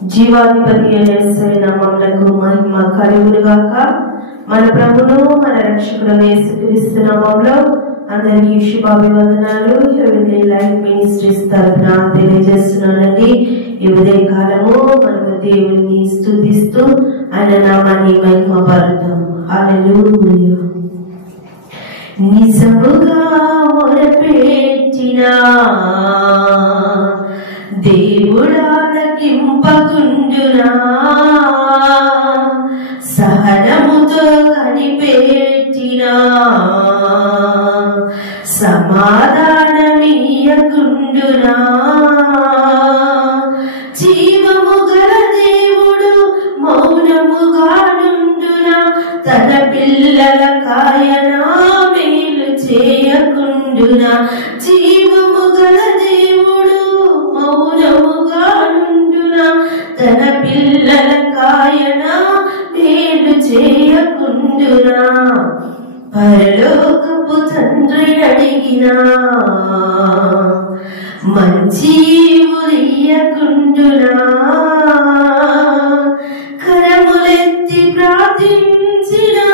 జీవాధిపతి అయిన నామమునకు మహిమ కలుగునుగాక. మన ప్రభువును మన రక్షకుడు యేసుక్రీస్తు నామములో అందరికీ శుభాభివందనాలు. హెవెన్లీ లైఫ్ మినిస్ట్రీస్ తరఫున తెలియజేస్తున్నానండి. ఈ ఉదయ కాలము మనము దేవుని స్తుతిస్తూ ఆయన నామాన్ని మహిమపరుద్దాం. హల్లెలూయా. నిజముగా మొరపెట్టినా దేవుడాలకింపకుండునా, సహనముతో కనిపెట్టినా సమాధానమియ్యకుండునా. జీవము గల దేవుడు మౌనముగా నుండునా, తన పిల్లల కాయనా మేలు చేయకుండునా. జీవము గల దేవుడు మౌనముగా నుండునా, తన పిల్లల కాయనా మేలు చేయకుండునా. పరలోకపు తండ్రి అడిగినా మంచి ఉరియకుండునా, కరములెత్తి ప్రార్థించినా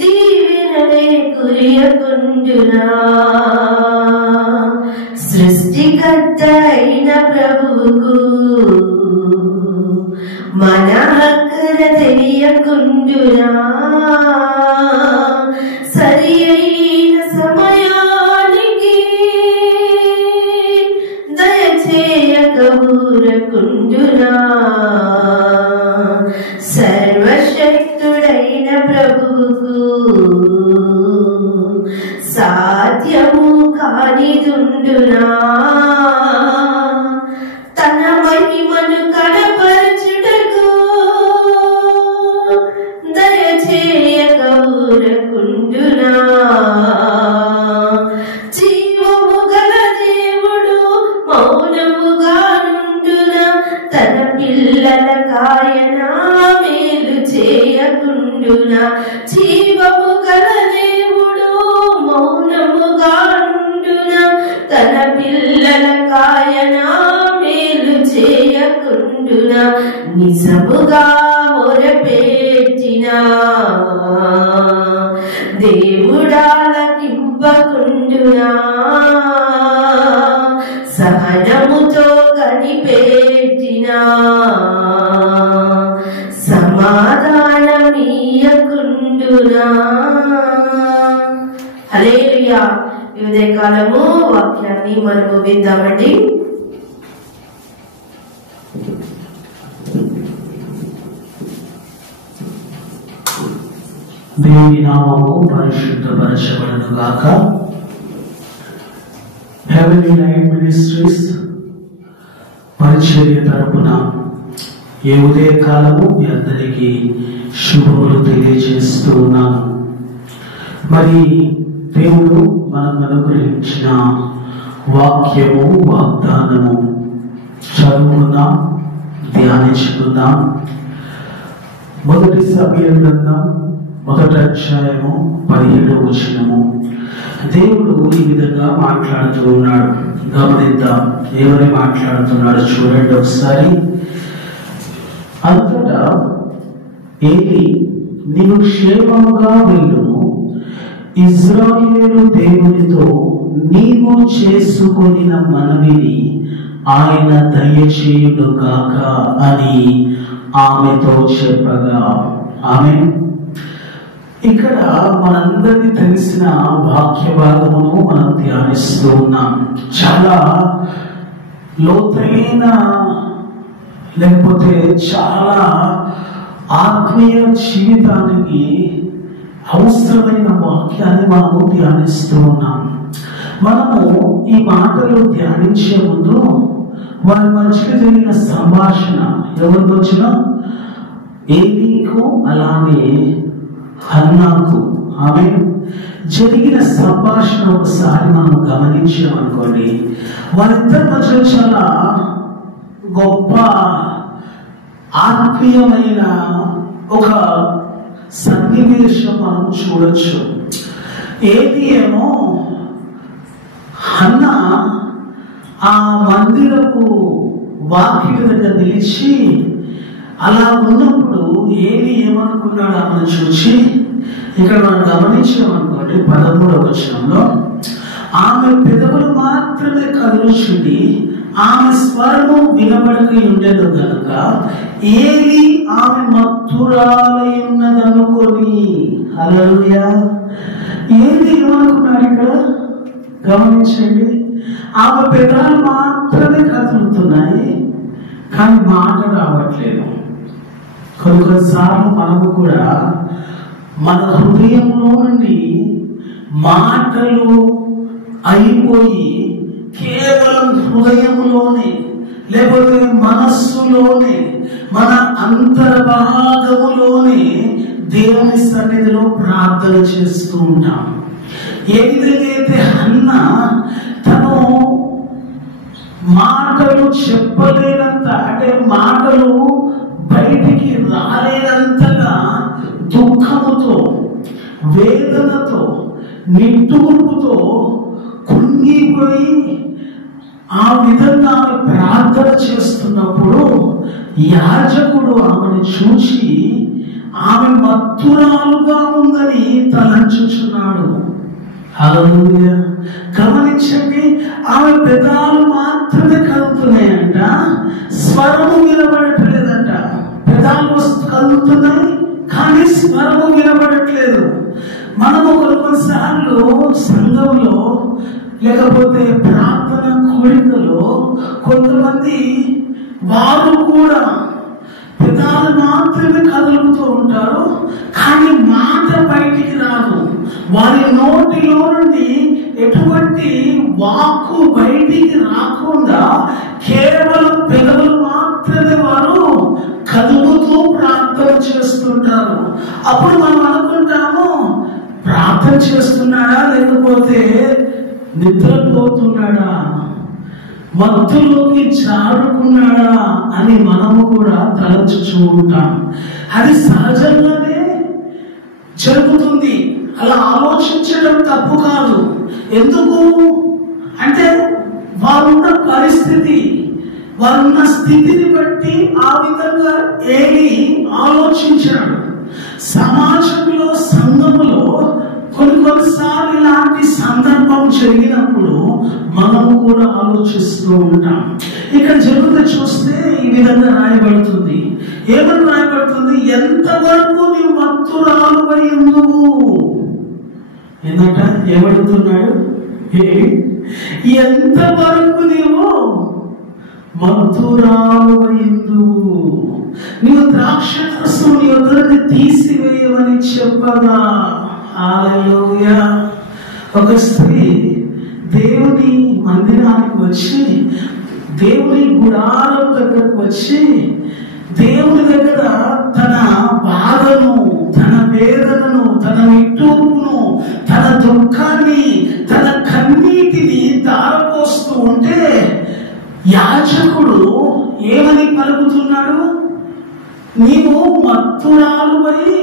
దీవెనలే కురియకుండునా. సృష్టికర్త అయిన ప్రభువుకు మన హక్కున తెలియకుండునా, సరి అయిన సమయానికి దయచేయక ఊరకుండునా. సర్వశక్తుడైన ప్రభువుకు సాధ్యము కానిదుండునా, తన మహిమను కనపరచుటకు దయచేయక ఊరకుండునా. జీవము గల దేవుడు మౌనముగా నుండునా, తన పిల్లల కాయనా మేలు చేయకుండునా. జీవము గల దేవుడు మౌనముగా నుండునా, తన పిల్లల కాయనా మేలు చేయకుండునా. నిజముగా మొరపెట్టినా దేవుడాలకింపకుండునా, సహనముతో కనిపెట్టినా సమాధానమియ్యకుండునా. హల్లెలూయా. ఈ ఉదయ కాలము వాక్యాన్ని మనము విందామండి. దేవుని నామము పరిశుద్ధపరచబడును గాక. హెవెన్లీ లైఫ్ మినిస్ట్రీస్ పరిచర్య తరపున ఏ ఉదయ కాలము మీ అందరికీ శుభములు తెలియజేస్తూ ఉన్నాను. మరి దేవుడు మనం అనుగ్రహించిన వాక్యము వాగ్దానము చదువుకుందాం, ధ్యానించుకుందాం. మొదటి సమూయేలు గ్రంథం 1వ అధ్యాయము 17వ వచనము. దేవుడు ఈ విధంగా మాట్లాడుతూ ఉన్నాడు. గమనిద్దాం, ఎవరు మాట్లాడుతున్నాడు చూడండి ఒకసారి. అంతటా ఏలీ, నీవు క్షేమముగా వెళ్ళుము, ఇశ్రాయేలు దేవునితో నీవు చేసుకొనిన మనవిని ఆయన దయచేయును గాక అని ఆమెతో చెప్పగా. ఆమె ఇక్కడ మనందరికీ తెలిసిన వాక్య భాగమును మనం ధ్యానిస్తూ ఉన్నాం. చాలా లోతైన లేకపోతే చాలా ఆత్మీయ జీవితానికి అవసరమైన వాక్యాన్ని మనము ధ్యానిస్తూ ఉన్నాం. మనము ఈ మాటలు ధ్యానించే ముందు వారి మధ్యలో జరిగిన సంభాషణ ఎవరితో వచ్చినా ఏలీకు అలానే హన్నాకు ఆమె జరిగిన సంభాషణ ఒకసారి మనం గమనించామనుకోండి, వారిద్దరి మధ్య చాలా గొప్ప ఆత్మీయమైన ఒక సన్నివేశం మనం చూడొచ్చు. ఏది ఏమో హన్నా ఆ మందిరపు వాకిటి దగ్గర నిలిచి అలా ఉన్నప్పుడు ఏలి ఏమనుకున్నాడు ఆమెను చూసి, ఇక్కడ మనం గమనించామనుకోండి 13వ వచనంలో, ఆమె పెదవులు మాత్రమే కదులుచుండి ఆమె స్వరము వినబడక ఉండేది కనుక ఏలి ఆమె మత్తురాలై ఉన్నదనుకొని. హల్లెలూయా. ఏలి ఏమనుకున్నాడు ఇక్కడ గమనించండి. ఆమె పెదాలు మాత్రమే కదులుతున్నాయి, కానీ మాట రావట్లేదు. కొన్నిసార్లు మనము కూడా మన హృదయంలో నుండి మాటలు అయిపోయి కేవలం హృదయంలోనే లేకపోతే మనస్సులోనే మన అంతర్భాగములోనే దేవుని సన్నిధిలో ప్రార్థన చేస్తూ ఉంటాం. ఏ విధంగా అయితే హన్నా తను మాటలు చెప్పలేనంత, అంటే మాటలు బయటికి రాలేనంతగా దుఃఖముతో, వేదనతో, నిట్టూర్పుతో కుంగిపోయి ఆ విధంగా ఆమె ప్రార్థన చేస్తున్నప్పుడు యాజకుడు ఆమెను చూసి ఆమె మత్తురాలుగా ఉందని తలంచుచున్నాడు. హల్లెలూయా. గమనించండి, ఆమె పెదాలు మాత్రమే కదులుతున్నాయంట, స్వరము వినబడట్లేదంట. పెదాలు కదులుతున్నాయి కానీ స్వరము వినబడట్లేదు. మనము కొన్నిసార్లు సంఘంలో లేకపోతే ప్రార్థన కోరికలో కొంతమంది వారు కూడా పెదాలు మాత్రమే కదులుతూ ఉంటారు, కానీ మాట బయటికి రాదు. వారి నోటిలో నుండి ఎటువంటి వాక్కు బయటికి రాకుండా కేవలం పెదవులు మాత్రమే వారు కదులుతూ ప్రార్థన చేస్తుంటారు. అప్పుడు మనం అనుకుంటాము, ప్రార్థన చేస్తున్నాడా లేకపోతే నిద్రపోతున్నాడా, మత్తులోకి జారుకున్నాడా అని మనము కూడా తలంచుచూ ఉంటాం. అది సహజంగానే జరుగుతుంది. అలా ఆలోచించడం తప్పు కాదు. ఎందుకు అంటే వారున్న పరిస్థితి, వారున్న స్థితిని బట్టి ఆ విధంగా ఏలి ఆలోచించాడు. సమాజంలో, సంఘములో కొన్నిసార్లు ఇలాంటి సందర్భం జరిగినప్పుడు మనము కూడా ఆలోచిస్తూ ఉంటాం. ఇక్కడ జరుగుతుంది చూస్తే ఈ విధంగా రాయబడుతుంది. ఏమని రాయబడుతుంది? ఎంతవరకు నీవు మత్తురాలువై ఉందువు. ఏంటంట ఏమడుగుతున్నాడు? ఎంతవరకు నీవు మత్తురాలువై ఉందువు, నీవు ద్రాక్షరసం నీ వద్దకు తీసివేయమని చెప్పగా. హల్లెలూయా. ఒక స్త్రీ దేవుని మందిరానికి వచ్చి, దేవుని గుడారం దగ్గరకు వచ్చి, దేవుని దగ్గర తన బాధను, తన వేదనను, తన నిట్టూర్పును, తన దుఃఖాన్ని, తన కన్నీటిని ధారపోస్తూ ఉంటే యాజకుడు ఏమని పలుకుతున్నాడు? నీవు మత్తురాలువై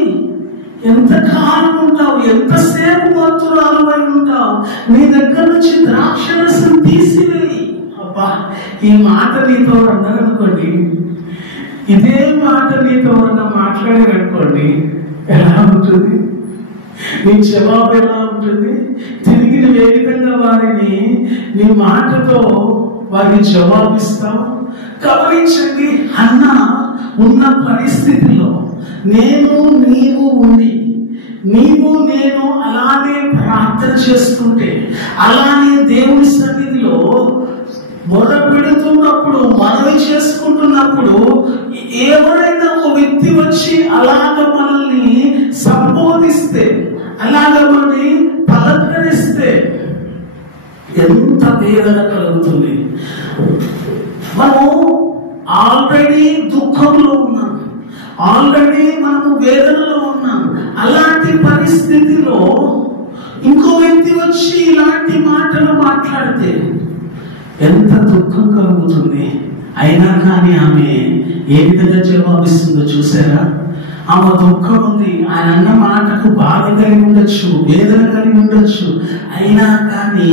ఎంతకాలం ఉంటావు, ఎంతసేపు మత్తురాలువై ఉంటావు, నీ దగ్గర నుంచి ద్రాక్షరసం తీసివేయి. అబ్బా, ఈ మాట నీతో అన్నారనుకోండి, ఇదే మాట నీతో మాట్లాడారనుకోండి, ఎలా ఉంటుంది? నీ జవాబు ఎలా ఉంటుంది? తిరిగి నువ్వు ఏ విధంగా వారిని నీ మాటతో వారిని జవాబిస్తావు? గమనించండి, హన్నా ఉన్న పరిస్థితిలో నేను నీవు ఉండి, నీవు నేను అలానే ప్రార్థన చేస్తుంటే, అలానే దేవుని సన్నిధిలో మొర పెడుతున్నప్పుడు, మనవి చేసుకుంటున్నప్పుడు ఎవరైనా ఒక వ్యక్తి వచ్చి అలాగ మనల్ని సంబోధిస్తే, అలాగ మనల్ని పలకరిస్తే ఎంత వేదన కలుగుతుంది. మనం ఆల్రెడీ దుఃఖంలో ఉన్నాం, ఆల్రెడీ మనము వేదనలో ఉన్నాం. అలాంటి పరిస్థితిలో ఇంకో వ్యక్తి వచ్చి ఇలాంటి మాటలు మాట్లాడితే ఎంత దుఃఖం కలుగుతుంది. అయినా కానీ ఆమె ఏ విధంగా జవాబిస్తుందో చూసారా? ఆమె దుఃఖం ఉంది, ఆయన అన్న మాటకు బాధ కలిగి ఉండొచ్చు, వేదన కలిగి ఉండొచ్చు. అయినా కానీ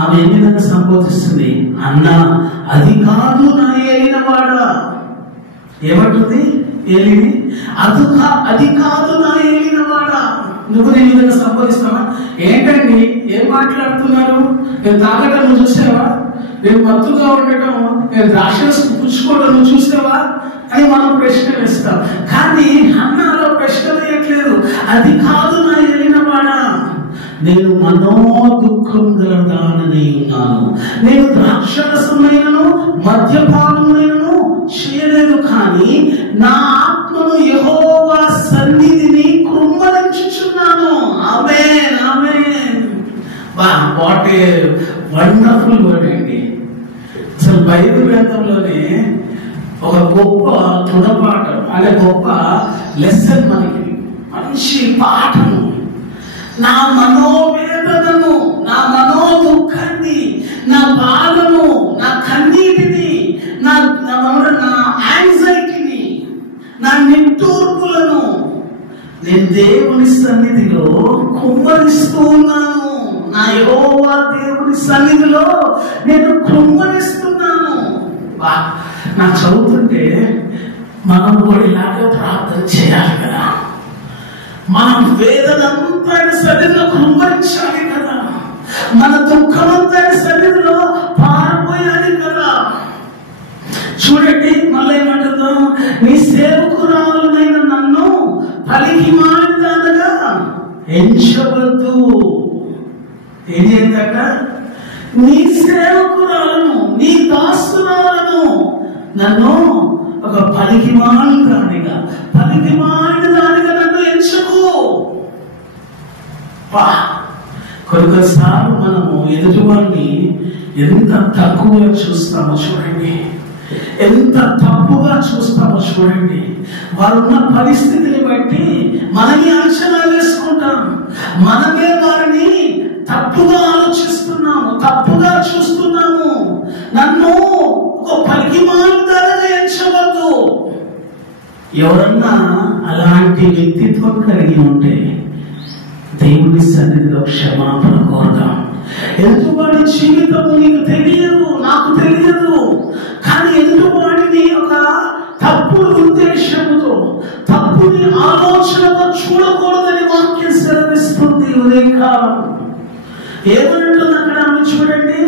ఆమె ఏ విధంగా సంబోధిస్తుంది? అన్నా, అది కాదు నా ఏలినవాడా. ఏమంటుంది ఏలిని? అది కాదు నా ఏలినవాడా. నువ్వు నేను ఈ విధంగా సంబోధిస్తావా? ఏంటండి ఏం మాట్లాడుతున్నారు? నేను తాగటం నువ్వు చూసావా? నేను మత్తుగా ఉండటం, నేను ద్రాక్షరసం పుచ్చుకోవడం నువ్వు చూసావా అని మనం ప్రశ్న వేస్తాం. కానీ హన్నాలో ప్రశ్న వేయట్లేదు. అది కాదు నా ఏలినవాడా, నేను మనో దుఃఖం గలదానని ఉన్నాను. నేను ద్రాక్షరసమైనను మద్యపానమైనను చేయలేదు, కానీ నా ఆత్మను యెహోవా సన్నిధిని కృమ్మరించుచున్నాను. ఆమేన్, ఆమేన్. వాట్ ఏ వండర్ఫుల్ వర్డ్ అండి. అసలు బైబిల్ గ్రంథంలోనే ఒక గొప్ప గుణపాఠం, అనే గొప్ప లెసన్, మనకి మంచి పాఠము. నా మనోవేదనను, నా మనో దుఃఖాన్ని, నా బాధను, నా కన్నీటిని, నా యాంగ్జైటీని, నా నిట్టూర్పులను నేను దేవుని సన్నిధిలో కుమ్మరిస్తూ ఉన్నాను. నా యెహోవా దేవుని సన్నిధిలో నేను కుమ్మరిస్తున్నాను. నా చదువుతుంటే మనం కూడా ఇలాగే ప్రార్థన చేయాలి కదా. మనం వేదనంతా సన్నిధిలో కుమ్మరించాలి కదా. మన దుఃఖమంతా సన్నిధిలో పారిపోయాలి కదా. చూడండి, మళ్ళీ ఏమంటుందో, నీ సేవకురాలునైన నన్ను పలికి మాట్లాడగా ఎంచవద్దు. ఏం చేద్దాక? నీ సేవకురాలను, నీ దాసురాలను నన్ను ఒక పలికి మాలిన దానిగా నన్ను ఎంచకు. కొన్నిసార్లు మనము ఎదుటివారిని ఎంత తక్కువగా చూస్తామో చూడండి, ఎంత తప్పుగా చూస్తామో చూడండి. వారున్న పరిస్థితిని బట్టి మనని అంచనా వేసుకుంటాం. మనమే వారిని తప్పుగా ఆలోచిస్తున్నాము, తప్పుగా చూస్తున్నాము. నన్ను ఒక పలికి మాలినదానిగా ఎంచవద్దు. ఎవరన్నా అలాంటి వ్యక్తిత్వం కలిగి ఉంటే దేవుని సన్నిధిలో క్షమాపణ కోరదాం. ఎదుటివాడి జీవితము నీకు తెలియదు, నాకు తెలియదు, కానీ ఎదుటివాడిని ఒక తప్పుడు ఉద్దేశంతో, తప్పుని ఆలోచనతో చూడకూడదని వాక్యం సెలవిస్తుంది. ఉదయకాలం ఏమంటుంది అక్కడ చూడండి,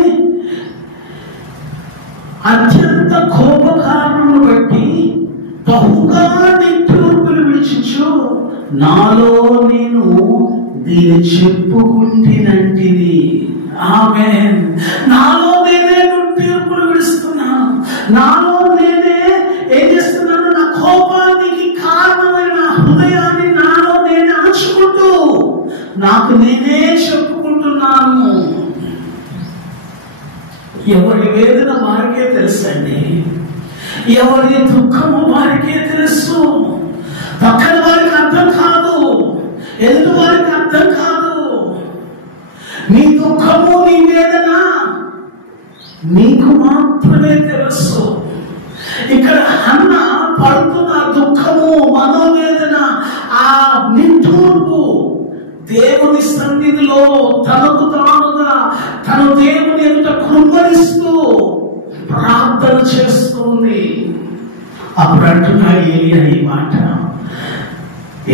అత్యంత కోపకారణమును బట్టి బహుగా నిట్టూర్పులు విడిచుచు నాలో నేను దీన్ని చెప్పుకుంటున్నది. ఆమేన్. నాలో నేనే నిట్టూర్పులు విడుస్తున్నాను, నాలో నేనే ఏం చేస్తున్నాను? నా కోపానికి కారణమైన హృదయాన్ని నాలో నేనే అణుచుకుంటూ నాకు నేనే చెప్పుకుంటున్నాను. ఎవరి వేదన వారికే తెలుసండి, ఎవరి దుఃఖము వారికే తెలుసు. పక్కన వారికి అర్థం కాదు, ఎదుటి వారికి అర్థం కాదు. నీ దుఃఖము, నీ వేదన నీకు మాత్రమే తెలుసు. ఇక్కడ అన్న పడుతున్న దుఃఖము, మనోవేదన, ఆ నిట్టూర్పు దేవుని సన్నిధిలో తనకు తానుగా తను దేవుని ఎదుట కృంగరిస్తూ ప్రార్థన చేస్తుంది. అప్పుడు అంటున్నాడు ఏలియా ఈ మాట.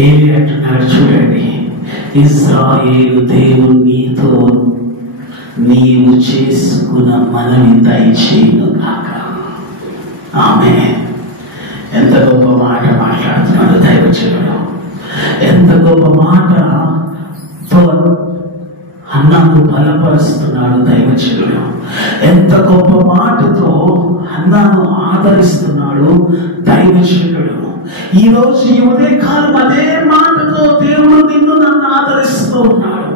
ఏలియా అంటున్నాడు, చూడండి, ఇశ్రాయేలు దేవుడు నీతో నీవు చేసుకున్న మనవి దయచేయును గాక. ఆమేన్. ఎంత గొప్ప మాట మాట్లాడుతున్నాడు దైవజనుడు. ఎంత గొప్ప మాటతో హన్నాను బలపరుస్తున్నాడు దైవజనుడు. ఎంత గొప్ప మాటతో హన్నాను ఆదరిస్తున్నాడు దైవజనుడు. ఈ రోజు ఈ ఉదయకాలం అదే మాటతో దేవుడు నిన్ను నన్ను ఆదరిస్తూ ఉన్నాడు.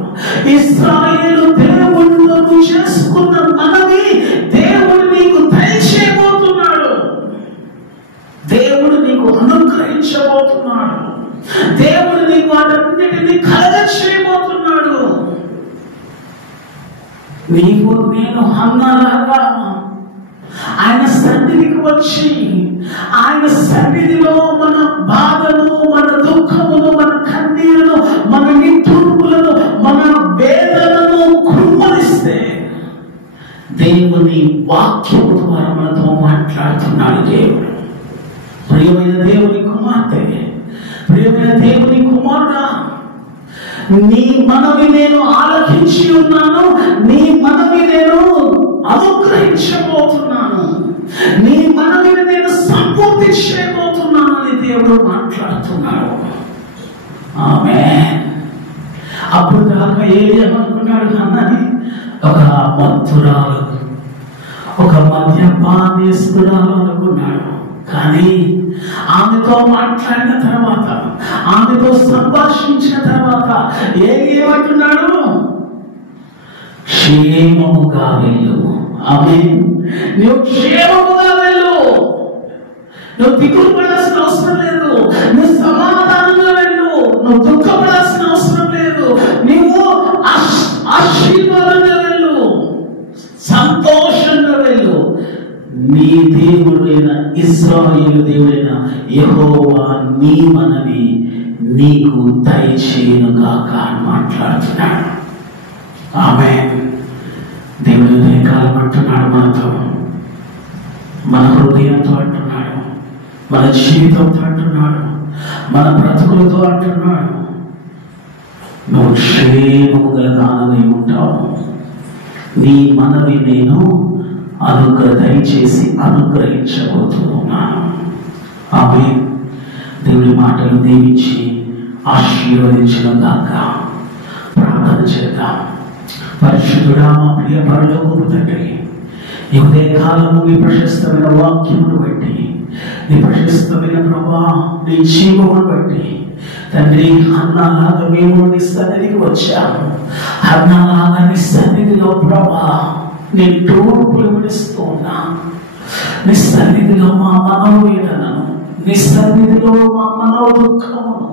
ఇశ్రాయేలు దేవుడితో చేసుకున్న మనవి దేవుడు నీకు దయచేయబోతున్నాడు. దేవుడు నీకు అనుగ్రహించబోతున్నాడు. దేవుడు నీకు వాటన్నిటిని కలగ చేయబోతున్నాడు. నీవు నేను హన్నాలాగా ఆయన సన్నిధికి వచ్చి ఆయన సన్నిధిలో మన బాధను, మన దుఃఖం వాక్యము ద్వారా మనతో మాట్లాడుతున్నాడు దేవుడు. ప్రియమైన దేవుని కుమార్తె, ప్రియమైన దేవుని కుమారుడా, నీ మనవి నేను ఆలకించి ఉన్నాను, నీ మనవి నేను అనుగ్రహించబోతున్నాను, నీ మనవిని నేను సంపూర్తి చేయబోతున్నాను అని దేవుడు మాట్లాడుతున్నాడు. ఆమేన్. అప్పుడు దాకా ఏమనుకున్నాడు అన్నది? ఒక మత్తురాలు, ఒక మద్యపానేస్తురాలు అనుకున్నాడు. కానీ ఆమెతో మాట్లాడిన తర్వాత, ఆమెతో సంభాషించిన తర్వాత ఏమంటున్నాడు? క్షేమముగా వెళ్ళు. ఆమేన్. నువ్వు క్షేమముగా వెళ్ళు. నువ్వు దిగులు పడాల్సిన అవసరం లేదు. నువ్వు సమాధానంగా వెళ్ళు. నువ్వు దుఃఖపడాల్సిన అవసరం లేదు. నువ్వు ఆశీర్వాదంగా వెళ్ళు, సంతోషంగా వెళ్ళు. నీ దేవుడైన ఇశ్రాయేలు దేవుడైన యెహోవా నీ మనవి నీకు దయచేయునుగాక అని మాట్లాడుతున్నాడు. ఆమేన్. దేవుడు కాలం అంటున్నాడు మనతో, మన హృదయంతో అంటున్నాడు, మన జీవితంతో అంటున్నాడు, మన బ్రతుకులతో అంటున్నాడు. నువ్వు క్షేమము గల దానమై ఉంటావు. నీ మనవి నేను దయచేసి అనుగ్రహించబోతున్నాను. ఆమేన్. దేవుడి మాటలు దీవించి ఆశీర్వదించిన గాక. ప్రార్థన చేద్దాం. పరిశుద్ధుడా, మా ప్రియ పరలోకపు తండ్రి, ఈ ఉదయ కాలము నీ ప్రశస్తమైన వాక్యమును బట్టి, నీ ప్రశస్తమైన ప్రభా నీ జీవమును బట్టి తండ్రి, అన్నలాగా మేము నీ సన్నిధికి వచ్చాము. అన్నలాగా నీ సన్నిధిలో ప్రభా నీ తోడుపులు విడుస్తూ ఉన్నా. నీ సన్నిధిలో మా మనోవేదనను, నీ సన్నిధిలో మా మనో దుఃఖమును,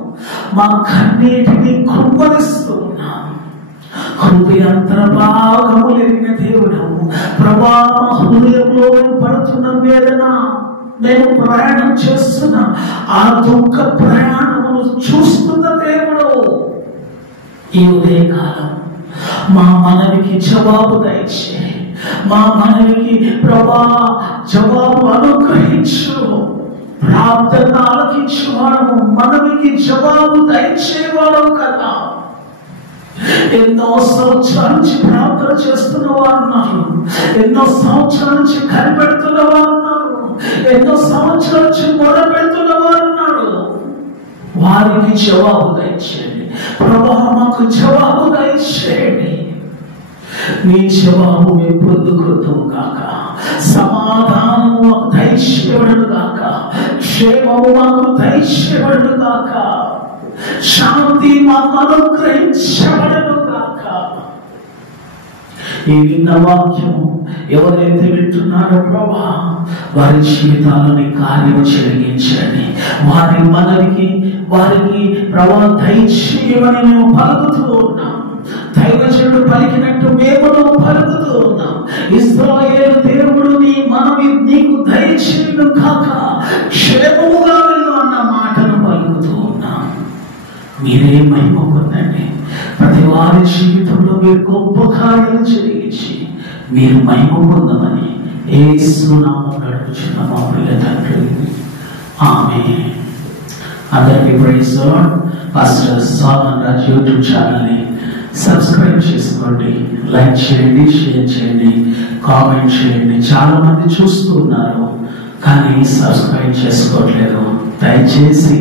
మా కన్నీటిని కుమ్మరిస్తూ ఉన్నా. హృదయంతర్భాగము లేని దేవుడవు ప్రభా, మా హృదయంలో పడుతున్న వేదన, నేను ప్రయాణం చేస్తున్న ఆ దుఃఖ ప్రయాణమును చూస్తున్న దేవుడు, ఈ ఉదయకాలం మా మనవికి జవాబు దయచే, మా మనవికి ప్రభా జవాబు అనుగ్రహించు. ప్రార్థన ఆలకించేవాడము, మనవికి జవాబు దయచేవాడవు కదా. ఎన్నో సంవత్సరాల నుంచి ప్రార్థన చేస్తున్న వారు ఉన్నారు, ఎన్నో సంవత్సరాల నుంచి కనిపెడుతున్న వారు ఉన్నారు, ఎన్నో సంవత్సరాల నుంచి మొదలుపెడుతున్న వారు ఉన్నారు. వారికి జవాబు దయచేయండి ప్రభా, మాకు జవాబు దయచేయండి. నీ జవాబు మేము పొందుకుంటాము కాక, సమాధానము మాకు దయచేయబడును కాక, క్షేమము మాకు దయచేయబడును కాక, శాంతి మాకు అనుగ్రహించబడును కాక. ఈ విన్న వాక్యము ఎవరైతే వింటున్నారో ప్రభా, వారి జీవితాలని కార్యము జరిగించండి. వారి మనవికి వారికి ప్రభా దయచేయమని మేము పలుకుతూ ఉన్నాం. దైవజనుడు పలికినట్టు మేము పలుకుతూ ఉన్నాం. ఇశ్రాయేలు దేవుడు నీ మనవి నీకు దయచేయును కాక, క్షేమముగా వెళ్ళు అన్న మాటను పలుకుతూ ఉన్నాం. మీరే మహిమ పొందండి. ప్రతి వారి జీవితంలో మీరు గొప్ప కార్యాలు జరిగించి మీరు మహిమ పొందమని యేసు నామములో అడుగుచున్న మా ప్రియ తండ్రి, ఆమేన్. అందరికీ praise the lord. Pastor Solomon Raj YouTube ఛానల్ని సబ్స్క్రైబ్ చేసుకోండి, లైక్ చేయండి, షేర్ చేయండి, కామెంట్ చేయండి. చాలా మంది చూస్తూ ఉన్నారు కానీ సబ్స్క్రైబ్ చేసుకోవట్లేదు. దయచేసి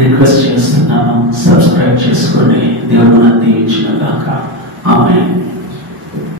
రిక్వెస్ట్ చేస్తున్నాను, సబ్స్క్రైబ్ చేసుకోండి. దేవుడు దీవించును గాక. ఆమేన్.